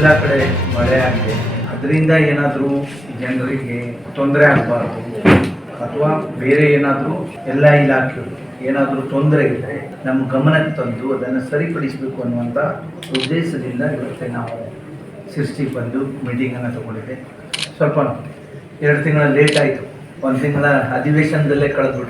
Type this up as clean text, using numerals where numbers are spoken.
ಎಲ್ಲ ಕಡೆ ಮಳೆ ಆಗಿದೆ. ಅದರಿಂದ ಏನಾದರೂ ಜನರಿಗೆ ತೊಂದರೆ ಆಗಬಾರ್ದು ಅಥವಾ ಬೇರೆ ಏನಾದರೂ ಎಲ್ಲ ಇಲಾಖೆಗಳು ಏನಾದರೂ ತೊಂದರೆ ಇದ್ದರೆ ನಮ್ಮ ಗಮನಕ್ಕೆ ತಂದು ಅದನ್ನು ಸರಿಪಡಿಸಬೇಕು ಅನ್ನುವಂಥ ಉದ್ದೇಶದಿಂದ ಇವತ್ತೇ ನಾವು ಸಿರ್ಸಿಗೆ ಬಂದು ಮೀಟಿಂಗನ್ನು ತಗೊಂಡಿದ್ದೆ. ಸ್ವಲ್ಪ 2 ತಿಂಗಳ ಲೇಟ್ ಆಯಿತು, 1 ತಿಂಗಳ ಅಧಿವೇಶನದಲ್ಲೇ ಕಳೆದ್ಬಿಟ್ಟು